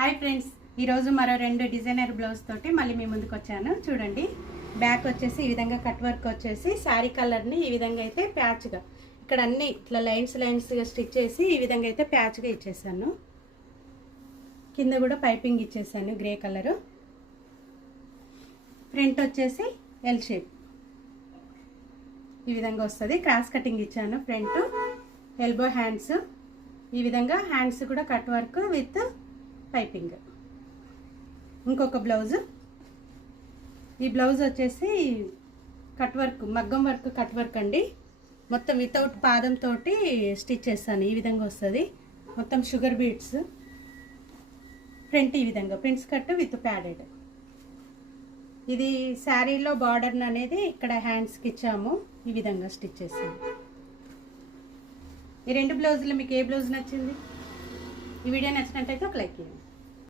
Hi friends, ఈరోజు మరో 2 designer blouse తోటి మళ్ళీ మీ ముందుకు వచ్చాను. చూడండి, బ్యాక్ వచ్చేసి ఈ విధంగా కట్ వర్క్ వచ్చేసి శారీ కలర్ని ఈ విధంగా అయితే ప్యాచ్గా ఇక్కడ అన్ని ఇట్లా లైన్స్గా స్టిచ్ చేసి ఈ విధంగా అయితే ప్యాచ్గా ఇచ్చేసాను. కింద కూడా పైపింగ్ ఇచ్చేసాను గ్రే కలరు. ఫ్రంట్ వచ్చేసి ఎల్ షేప్ ఈ విధంగా వస్తుంది. క్రాస్ కటింగ్ ఇచ్చాను. ఫ్రంట్ ఎల్బో హ్యాండ్స్ ఈ విధంగా, హ్యాండ్స్ కూడా కట్ వర్క్ విత్ పైపింగ్. ఇంకొక బ్లౌజ్, ఈ బ్లౌజ్ వచ్చేసి కట్ వర్క్, మగ్గం వర్క్ కట్ వర్క్ అండి. మొత్తం వితౌట్ పాదంతో స్టిచ్ చేస్తాను. ఈ విధంగా వస్తుంది. మొత్తం షుగర్ బీడ్స్. ఫ్రంట్ ఈ విధంగా ప్రిన్స్ కట్ విత్ ప్యాడెడ్. ఇది శారీలో బార్డర్ అనేది ఇక్కడ హ్యాండ్స్కి ఇచ్చాము. ఈ విధంగా స్టిచ్ చేసాము. ఈ 2 బ్లౌజులు మీకు ఏ బ్లౌజ్ నచ్చింది? ఈ వీడియో నచ్చినట్టయితే ఒక లైక్ చేయండి.